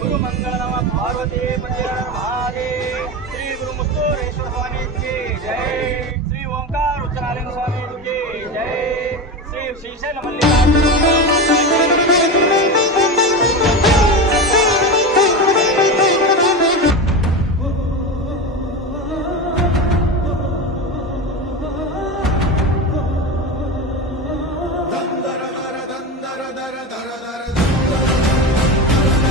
गुरु मंगल नमः पार्वती पते महादेव। श्री गुरु मुक्तेश्वर स्वामी की जय। श्री ओंकार उच्चारण स्वामी की जय। श्री श्रीशैल मल्लिकार्जुन